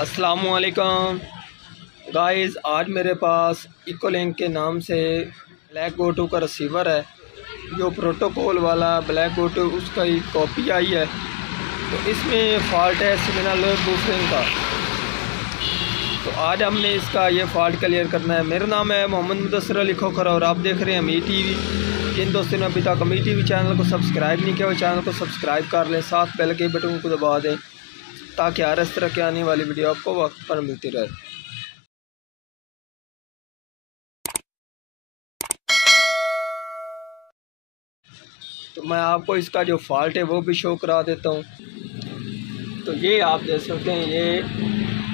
अस्सलामुअलैकुम गाइस, आज मेरे पास इकोलिंक के नाम से ब्लैक गोटू का रिसीवर है। जो प्रोटोकॉल वाला ब्लैक गोटू उसका ही कॉपी आई है। तो इसमें फ़ॉल्ट है सिग्नल बूफरिंग का। तो आज हमने इसका ये फ़ॉल्ट क्लियर करना है। मेरा नाम है मोहम्मद मुदस्सिर अली खोखर और आप देख रहे हैं अमी टीवी। जिन दोस्तों ने अभी तक अमी टीवी चैनल को सब्सक्राइब नहीं किया वो चैनल को सब्सक्राइब कर लें, साथ बेल के बटन को दबा दें ताकि हर इस तरह की आने वाली वीडियो आपको वक्त पर मिलती रहे। तो मैं आपको इसका जो फॉल्ट है वो भी शो करा देता हूँ। तो ये आप देख सकते हैं, ये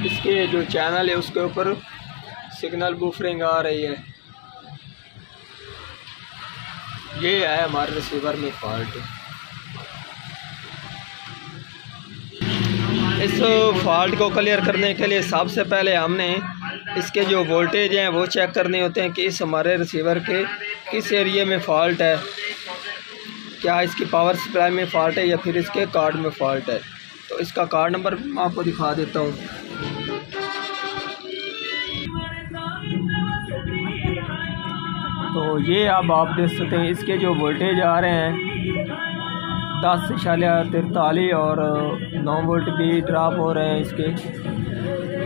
इसके जो चैनल है उसके ऊपर सिग्नल बूफरिंग आ रही है। ये है हमारे रिसीवर में फॉल्ट। इस फॉल्ट को क्लियर करने के लिए सबसे पहले हमने इसके जो वोल्टेज हैं वो चेक करने होते हैं कि इस हमारे रिसीवर के किस एरिया में फ़ॉल्ट है। क्या इसकी पावर सप्लाई में फ़ॉल्ट है या फिर इसके कार्ड में फ़ॉल्ट है। तो इसका कार्ड नंबर मैं आपको दिखा देता हूँ। तो ये अब आप देख सकते हैं इसके जो वोल्टेज आ रहे हैं 10.43 और 9 वोल्ट भी ड्रॉप हो रहे हैं इसके।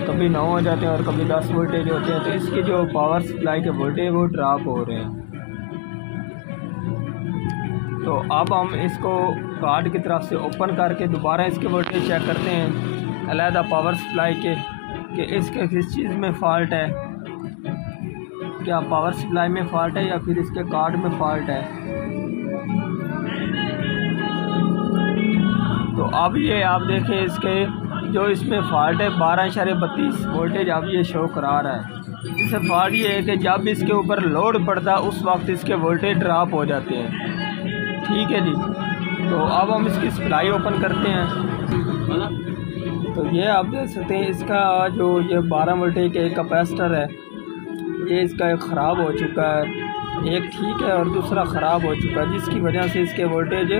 कभी 9 हो जाते हैं और कभी 10 वोल्टेज होते हैं। तो इसकी जो पावर सप्लाई के वोल्टेज वो ड्रॉप हो रहे हैं। तो अब हम इसको कार्ड की तरफ से ओपन करके दोबारा इसके वोल्टेज चेक करते हैं अलहदा पावर सप्लाई के कि इसके किस चीज़ में फ़ॉल्ट है। क्या पावर सप्लाई में फ़ॉल्ट है या फिर इसके कार्ड में फ़ॉल्ट है। तो अब ये आप देखें इसके जो इसमें फ़ॉल्ट है 12.32 वोल्टेज अब ये शो करा रहा है। इससे फ़ॉल्ट ये है कि जब इसके ऊपर लोड पड़ता है उस वक्त इसके वोल्टेज ड्रॉप हो जाते हैं। ठीक है जी। तो अब हम इसकी सप्लाई ओपन करते हैं। तो ये आप देख सकते हैं इसका जो ये 12 वोल्टेज का एक कैपेसिटर है, ये इसका एक ख़राब हो चुका है। एक ठीक है और दूसरा ख़राब हो चुका है, जिसकी वजह से इसके वोल्टेज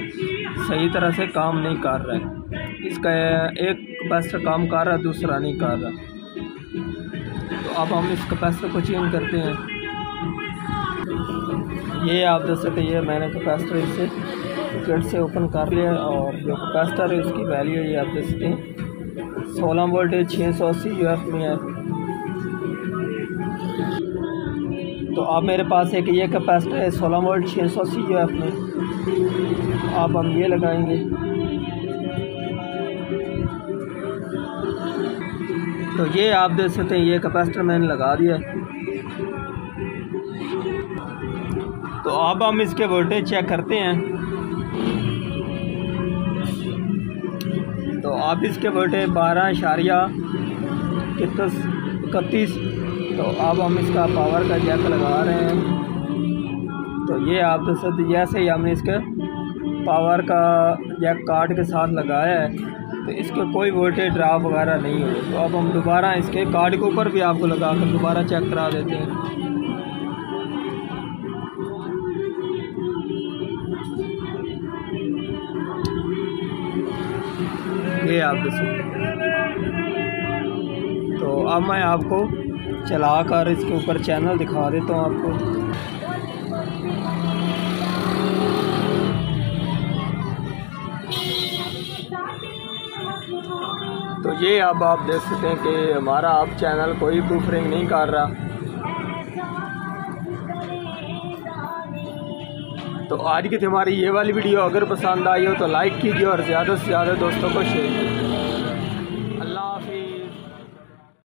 सही तरह से काम नहीं कर रहा है। इसका एक कैपेसिटर काम कर रहा है, दूसरा नहीं कर रहा। तो अब हम इस कैपेसिटर को चेंज करते हैं। ये आप देख सकते हैं, ये मैंने कैपेसिटर इससे किट से ओपन कर लिया और जो कैपेसिटर है उसकी वैल्यू ये आप देख सकते हैं 16 वोल्टेज 680 UF में है। तो अब मेरे पास एक ये कैपेसिटर है 16 वोल्ट 680 UF में। अब हम ये लगाएंगे। तो ये आप देख सकते हैं, ये कैपेसिटर मैंने लगा दिया है। तो अब हम इसके वोल्टेज चेक करते हैं। तो अब इसके वोल्टेज 12.31। तो अब हम इसका पावर का जैक लगा रहे हैं। तो ये आप देख सकते जैसे ही हमने इसके पावर का जैक कार्ड के साथ लगाया है तो इसके कोई वोल्टेज ड्रॉप वगैरह नहीं हुए। तो अब हम दोबारा इसके कार्ड के ऊपर भी आपको लगा कर दोबारा चेक करा देते हैं। ये आप देख सकते। तो अब मैं आपको चला कर इसके ऊपर चैनल दिखा देता हूँ आपको। तो ये अब आप देख सकते हैं कि हमारा अब चैनल कोई बूफरिंग नहीं कर रहा। तो आज की हमारी ये वाली वीडियो अगर पसंद आई हो तो लाइक कीजिए और ज़्यादा से ज़्यादा दोस्तों को शेयर कीजिए।